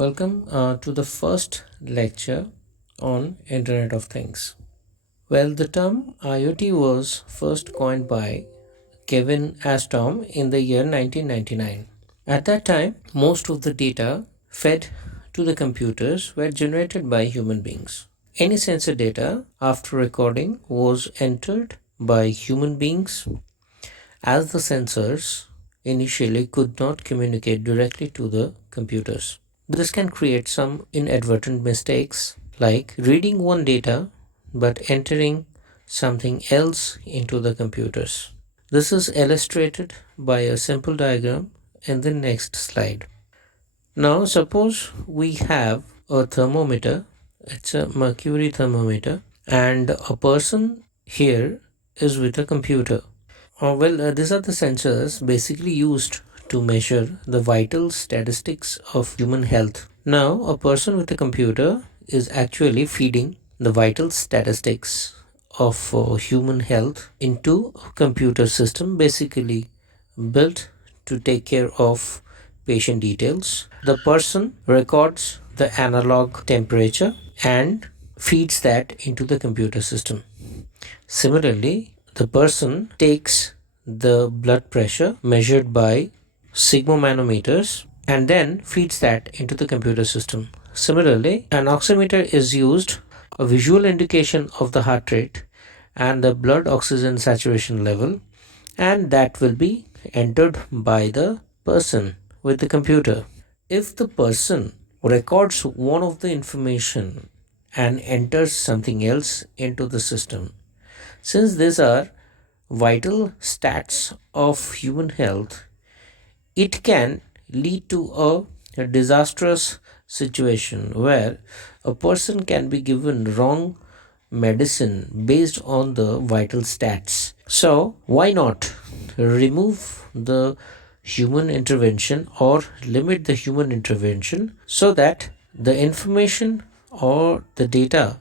Welcome to the first lecture on Internet of Things. Well, the term IoT was first coined by Kevin Astom in the year 1999. At that time, most of the data fed to the computers were generated by human beings. Any sensor data after recording was entered by human beings as the sensors initially could not communicate directly to the computers. This can create some inadvertent mistakes like reading one data but entering something else into the computers. This is illustrated by a simple diagram in the next slide. Now suppose we have a thermometer, it's a mercury thermometer, and a person here is with a computer. These are the sensors basically used to measure the vital statistics of human health. Now, a person with a computer is actually feeding the vital statistics of human health into a computer system, basically built to take care of patient details. The person records the analog temperature and feeds that into the computer system. Similarly, the person takes the blood pressure measured by sigma-manometers and then feeds that into the computer system. Similarly, an oximeter is used, a visual indication of the heart rate and the blood oxygen saturation level, and that will be entered by the person with the computer. If the person records one of the information and enters something else into the system, since these are vital stats of human health, it can lead to a disastrous situation where a person can be given wrong medicine based on the vital stats. So, why not remove the human intervention or limit the human intervention so that the information or the data,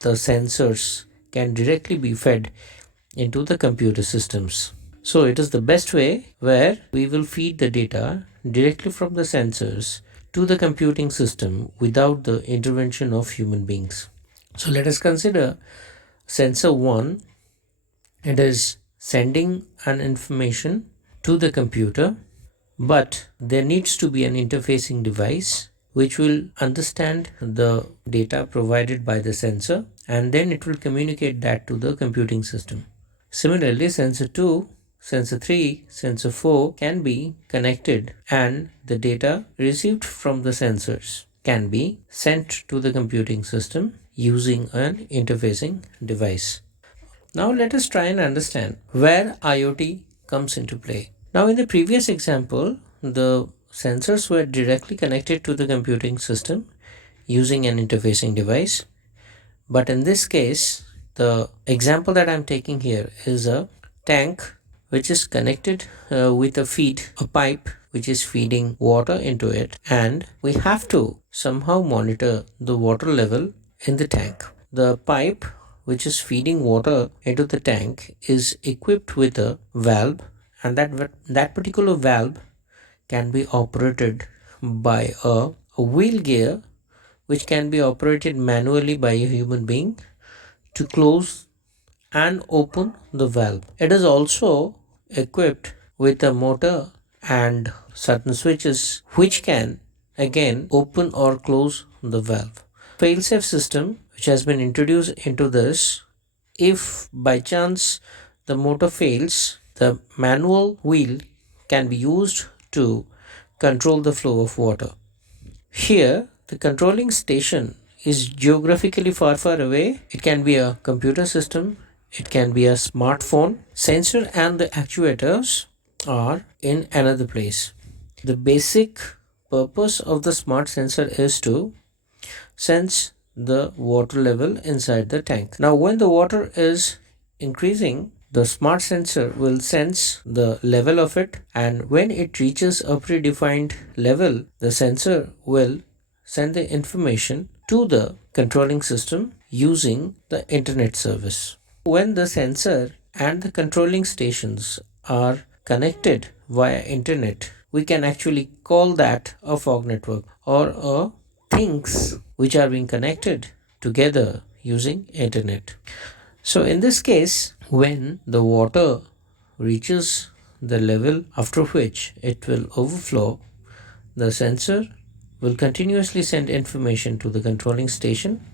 the sensors, can directly be fed into the computer systems. So it is the best way where we will feed the data directly from the sensors to the computing system without the intervention of human beings. So let us consider sensor 1. It is sending an information to the computer, but there needs to be an interfacing device which will understand the data provided by the sensor and then it will communicate that to the computing system. Similarly, sensor 2, sensor 3, sensor 4 can be connected and the data received from the sensors can be sent to the computing system using an interfacing device. Now let us try and understand where IoT comes into play. Now in the previous example, the sensors were directly connected to the computing system using an interfacing device. But in this case, the example that I'm taking here is a tank which is connected with a pipe which is feeding water into it, and we have to somehow monitor the water level in the tank. The pipe which is feeding water into the tank is equipped with a valve, and that particular valve can be operated by a wheel gear which can be operated manually by a human being to close and open the valve. It is also equipped with a motor and certain switches which can again open or close the valve. Failsafe system which has been introduced into this, if by chance the motor fails, the manual wheel can be used to control the flow of water. Here, the controlling station is geographically far away. It can be a computer system, it can be a smartphone. Sensor and the actuators are in another place. The basic purpose of the smart sensor is to sense the water level inside the tank. Now when the water is increasing, the smart sensor will sense the level of it, and when it reaches a predefined level, the sensor will send the information to the controlling system using the internet service. When the sensor and the controlling stations are connected via internet, we can actually call that a fog network or a things which are being connected together using internet. So in this case, when the water reaches the level after which it will overflow, the sensor will continuously send information to the controlling station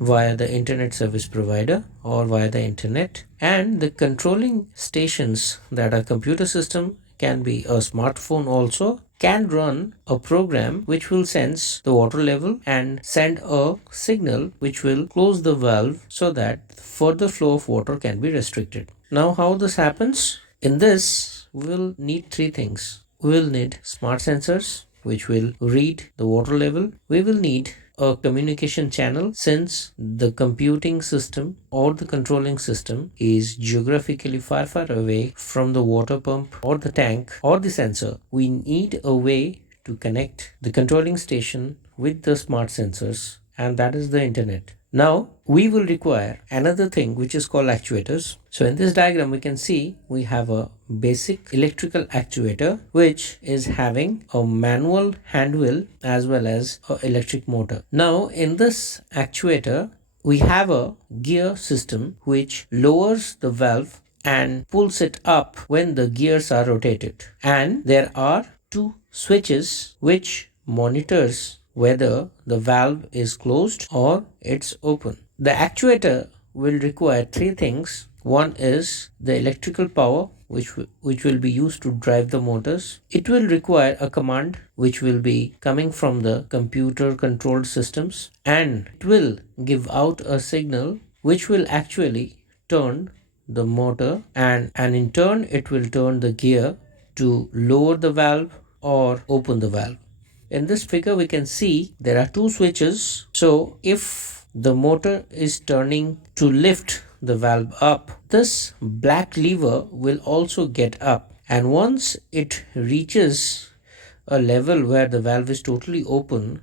via the internet service provider or via the internet, and the controlling stations that are computer system can be a smartphone also, can run a program which will sense the water level and send a signal which will close the valve so that further flow of water can be restricted. Now how this happens? In this we will need three things. We will need smart sensors which will read the water level. We will need a communication channel, since the computing system or the controlling system is geographically far away from the water pump or the tank or the sensor. We need a way to connect the controlling station with the smart sensors, and that is the internet. Now we will require another thing which is called actuators. So in this diagram we can see we have a basic electrical actuator which is having a manual hand wheel as well as an electric motor. Now in this actuator we have a gear system which lowers the valve and pulls it up when the gears are rotated, and there are two switches which monitors whether the valve is closed or it's open. The actuator will require three things. One is the electrical power which will be used to drive the motors. It will require a command which will be coming from the computer controlled systems, and it will give out a signal which will actually turn the motor, and in turn it will turn the gear to lower the valve or open the valve. In this figure we can see there are two switches. So if the motor is turning to lift the valve up, this black lever will also get up, and once it reaches a level where the valve is totally open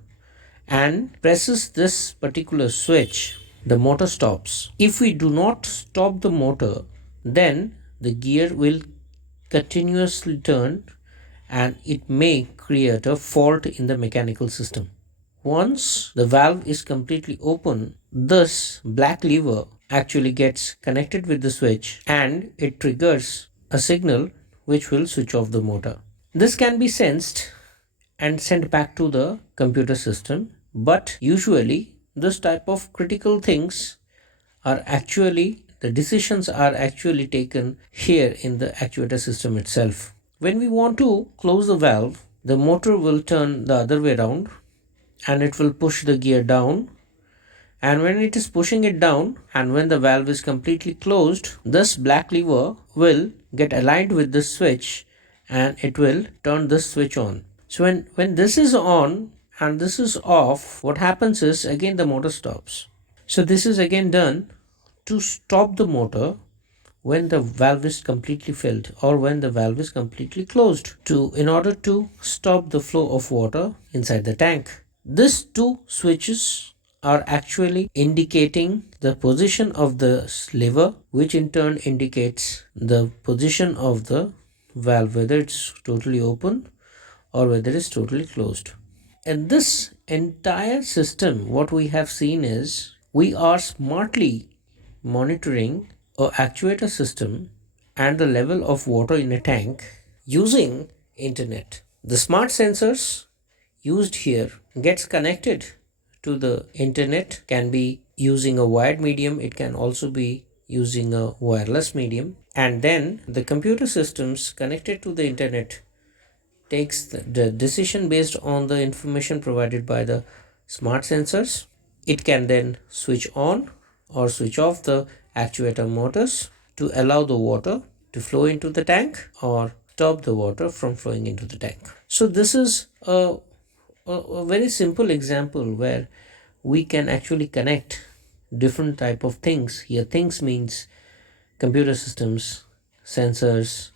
and presses this particular switch, the motor stops. If we do not stop the motor, then the gear will continuously turn and it may create a fault in the mechanical system. Once the valve is completely open, this black lever actually gets connected with the switch and it triggers a signal which will switch off the motor. This can be sensed and sent back to the computer system, but usually this type of critical things are actually, the decisions are actually taken here in the actuator system itself. When we want to close the valve, the motor will turn the other way around and it will push the gear down, and when it is pushing it down and when the valve is completely closed, this black lever will get aligned with this switch and it will turn this switch on. So when this is on and this is off, what happens is again the motor stops. So this is again done to stop the motor when the valve is completely filled or when the valve is completely closed, in order to stop the flow of water inside the tank. These two switches are actually indicating the position of the lever, which in turn indicates the position of the valve, whether it's totally open or whether it's totally closed. In this entire system, what we have seen is we are smartly monitoring a actuator system and the level of water in a tank using internet. The smart sensors used here gets connected to the internet, can be using a wired medium, it can also be using a wireless medium, and then the computer systems connected to the internet takes the decision based on the information provided by the smart sensors. It can then switch on or switch off the actuator motors to allow the water to flow into the tank or stop the water from flowing into the tank. So this is a very simple example where we can actually connect different type of things. Here things means computer systems, sensors,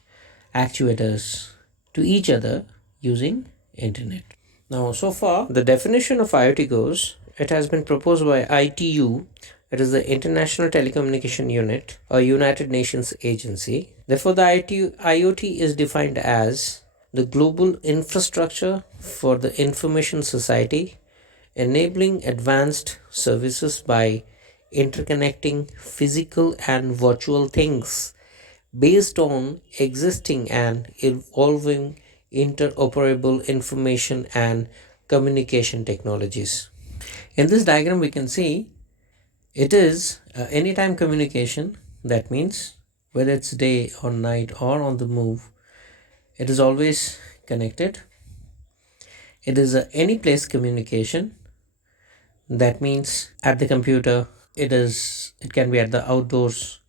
actuators to each other using internet. Now so far the definition of IoT goes, it has been proposed by ITU, it is the International Telecommunication Unit, a United Nations agency. Therefore the IoT is defined as the global infrastructure for the information society, enabling advanced services by interconnecting physical and virtual things based on existing and evolving interoperable information and communication technologies. In this diagram, we can see it is anytime communication. That means whether it's day or night or on the move, it is always connected. It is a any place communication. That means at the computer, it can be at the outdoors,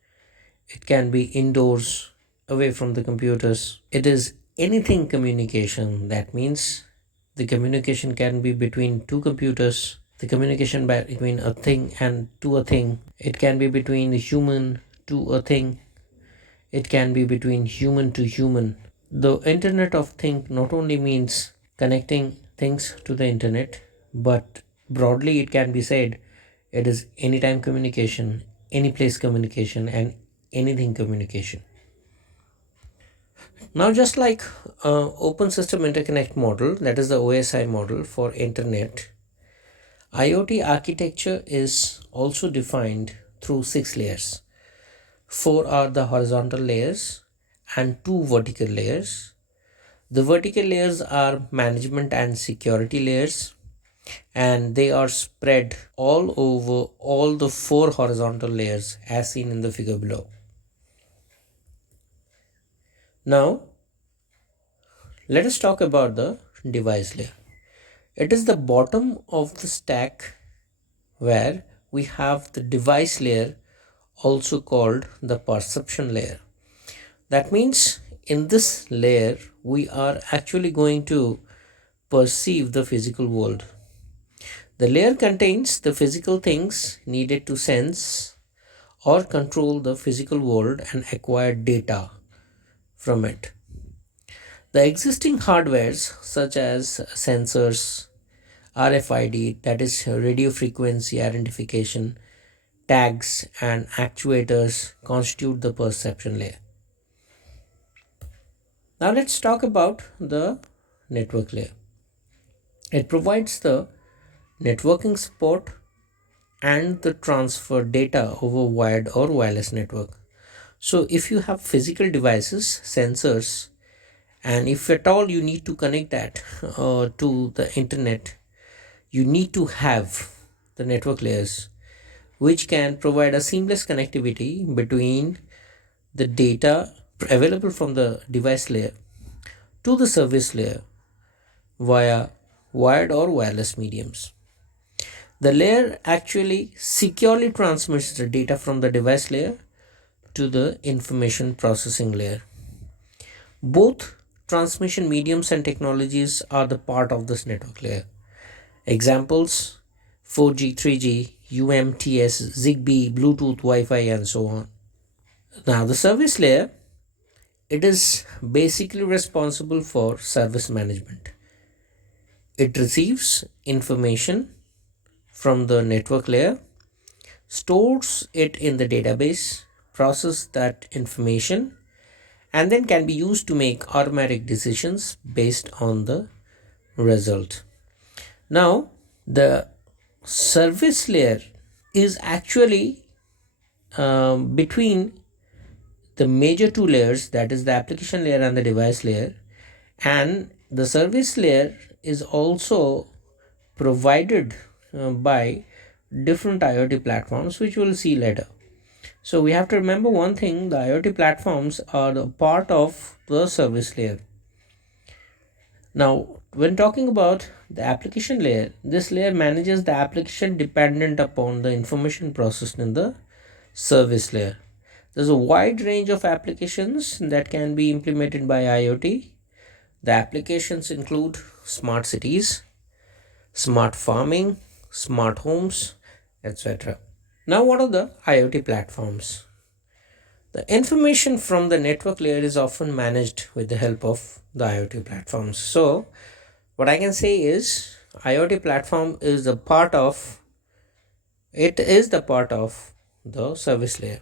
it can be indoors, away from the computers. It is anything communication. That means the communication can be between two computers, the communication between a thing and to a thing. It can be between the human to a thing. It can be between human to human. The Internet of Things not only means connecting things to the internet, but broadly it can be said it is anytime communication, any place communication, and anything communication. Now, just like Open System Interconnect model, that is the OSI model for internet, IoT architecture is also defined through 6 layers. 4 are the horizontal layers and 2 vertical layers. The vertical layers are management and security layers, and they are spread all over all the 4 horizontal layers as seen in the figure below. Now, let us talk about the device layer. It is the bottom of the stack where we have the device layer, also called the perception layer. That means in this layer, we are actually going to perceive the physical world. The layer contains the physical things needed to sense or control the physical world and acquire data from it. The existing hardwares such as sensors, RFID, that is radio frequency identification, tags, and actuators constitute the perception layer. Now let's talk about the network layer. It provides the networking support and the transfer data over wired or wireless network. So if you have physical devices, sensors, and if at all you need to connect that to the internet, you need to have the network layers which can provide a seamless connectivity between the data available from the device layer to the service layer via wired or wireless mediums. The layer actually securely transmits the data from the device layer to the information processing layer. Both transmission mediums and technologies are the part of this network layer. Examples: 4G, 3G, UMTS, Zigbee, Bluetooth, Wi-Fi, and so on. Now, the service layer, it is basically responsible for service management. It receives information from the network layer, stores it in the database, process that information, and then can be used to make automatic decisions based on the result. Now, the service layer is actually between the major two layers, that is the application layer and the device layer, and the service layer is also provided by different IoT platforms, which we'll see later. So we have to remember one thing: the IoT platforms are the part of the service layer. Now, when talking about the application layer, this layer manages the application dependent upon the information processed in the service layer. There's a wide range of applications that can be implemented by IoT. The applications include smart cities, smart farming, smart homes, etc. Now, what are the IoT platforms? The information from the network layer is often managed with the help of the IoT platforms. So, what I can say is IoT platform is the part of the service layer.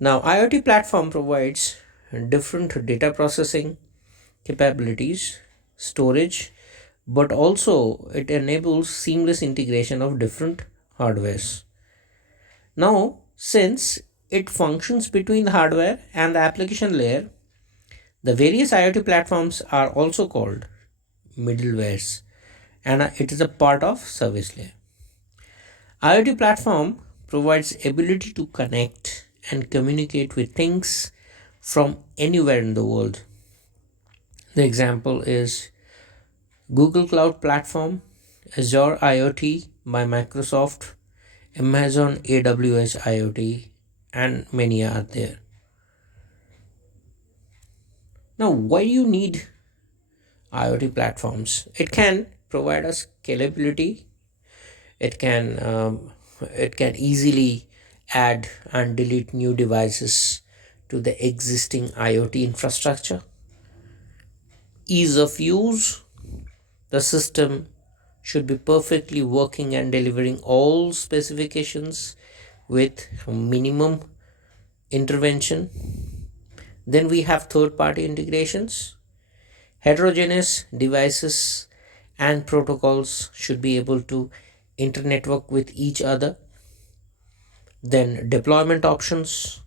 Now, IoT platform provides different data processing capabilities, storage, but also it enables seamless integration of different hardwares. Now, since it functions between the hardware and the application layer, the various IoT platforms are also called middlewares, and it is a part of service layer. IoT platform provides ability to connect and communicate with things from anywhere in the world. The example is Google Cloud Platform, Azure IoT by Microsoft, Amazon AWS IoT, and many are there. Now, why do you need IoT platforms? It can provide us scalability. It can easily add and delete new devices to the existing IoT infrastructure. Ease of use. The system should be perfectly working and delivering all specifications with minimum intervention. Then we have third party integrations. Heterogeneous devices and protocols should be able to internetwork with each other. Then deployment options.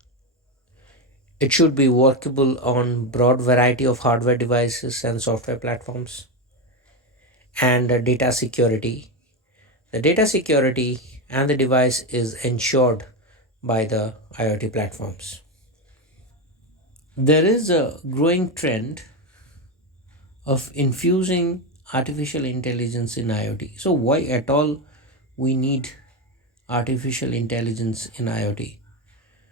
It should be workable on broad variety of hardware devices and software platforms. And data security. The data security and the device is ensured by the IoT platforms. There is a growing trend of infusing artificial intelligence in IoT. So why at all we need artificial intelligence in IoT?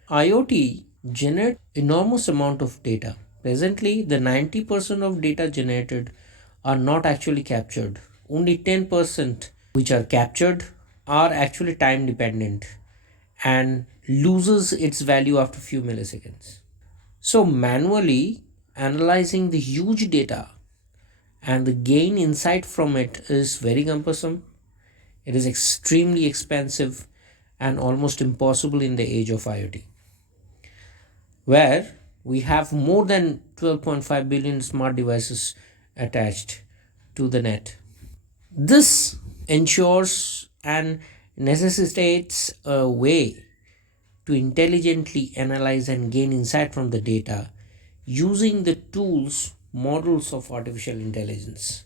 IoT generates enormous amount of data. Presently, the 90% of data generated are not actually captured. Only 10% which are captured are actually time dependent and loses its value after few milliseconds. So manually analyzing the huge data and the gain insight from it is very cumbersome. It is extremely expensive and almost impossible in the age of IoT, where we have more than 12.5 billion smart devices attached to the net. This ensures and necessitates a way to intelligently analyze and gain insight from the data using the tools models of artificial intelligence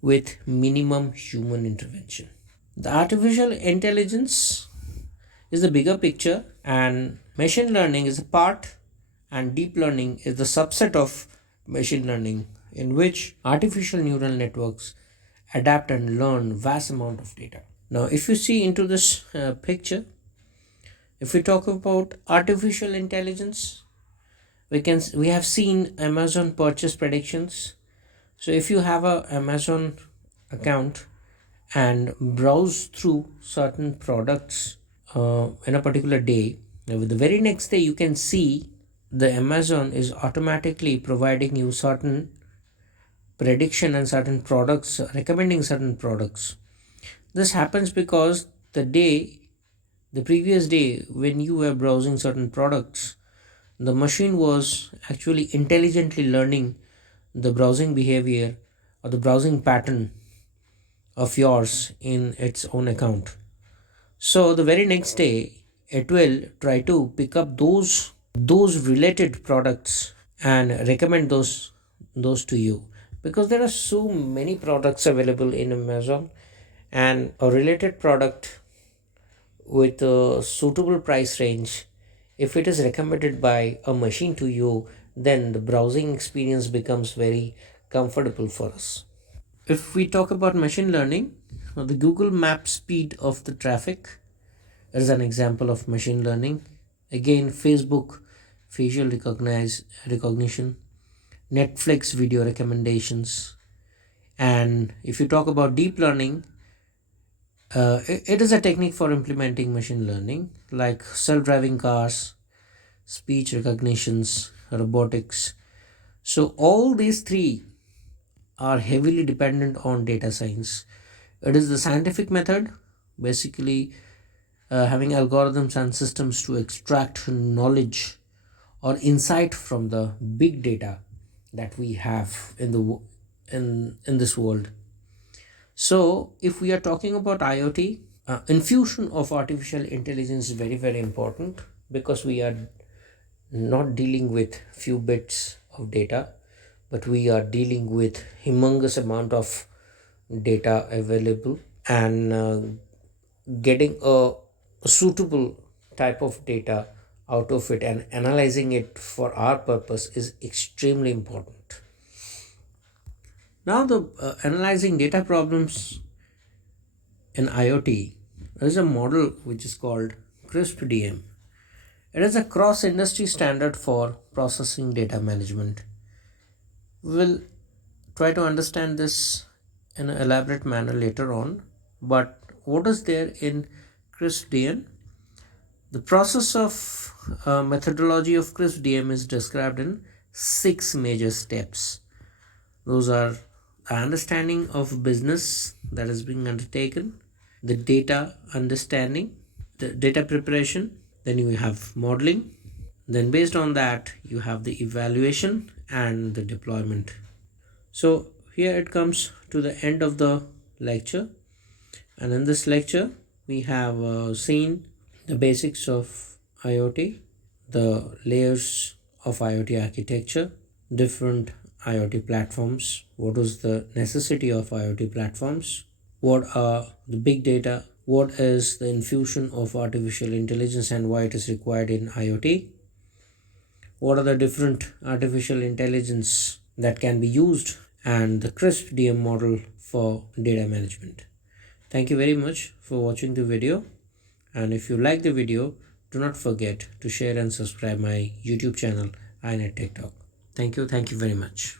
with minimum human intervention. The artificial intelligence is the bigger picture, and machine learning is a part, and deep learning is the subset of machine learning, in which artificial neural networks adapt and learn vast amount of data. Now, if you see into this picture, if we talk about artificial intelligence, we have seen Amazon purchase predictions. So if you have a Amazon account and browse through certain products in a particular day, the very next day you can see the Amazon is automatically providing you certain prediction and certain products, recommending certain products. This happens because the previous day when you were browsing certain products, the machine was actually intelligently learning the browsing behavior or the browsing pattern of yours in its own account. So the very next day it will try to pick up those related products and recommend those to you, because there are so many products available in Amazon, and a related product with a suitable price range, if it is recommended by a machine to you, then the browsing experience becomes very comfortable for us. If we talk about machine learning, the Google Map speed of the traffic is an example of machine learning. Again, Facebook facial recognition, Netflix video recommendations. And if you talk about deep learning, it is a technique for implementing machine learning like self-driving cars, speech recognitions, robotics. So all these three are heavily dependent on data science. It is the scientific method, basically having algorithms and systems to extract knowledge or insight from the big data that we have in in this world. So if we are talking about IoT, infusion of artificial intelligence is very important, because we are not dealing with few bits of data, but we are dealing with humongous amount of data available, and getting a suitable type of data out of it and analyzing it for our purpose is extremely important. Now, the analyzing data problems in IoT, there is a model which is called CRISP-DM. It is a cross-industry standard for processing data management. We will try to understand this in an elaborate manner later on. But what is there in CRISP-DM? The process of methodology of CRISP-DM is described in 6 major steps. Those are the understanding of business that is being undertaken, the data understanding, the data preparation, then you have modeling, then based on that you have the evaluation and the deployment. So here it comes to the end of the lecture, and in this lecture we have seen the basics of IoT, the layers of IoT architecture, different IoT platforms, what is the necessity of IoT platforms, what are the big data, what is the infusion of artificial intelligence and why it is required in IoT, what are the different artificial intelligence that can be used, and the CRISP DM model for data management. Thank you very much for watching the video, and if you like the video, do not forget to share and subscribe my YouTube channel, iNet Tech Talk. Thank you very much.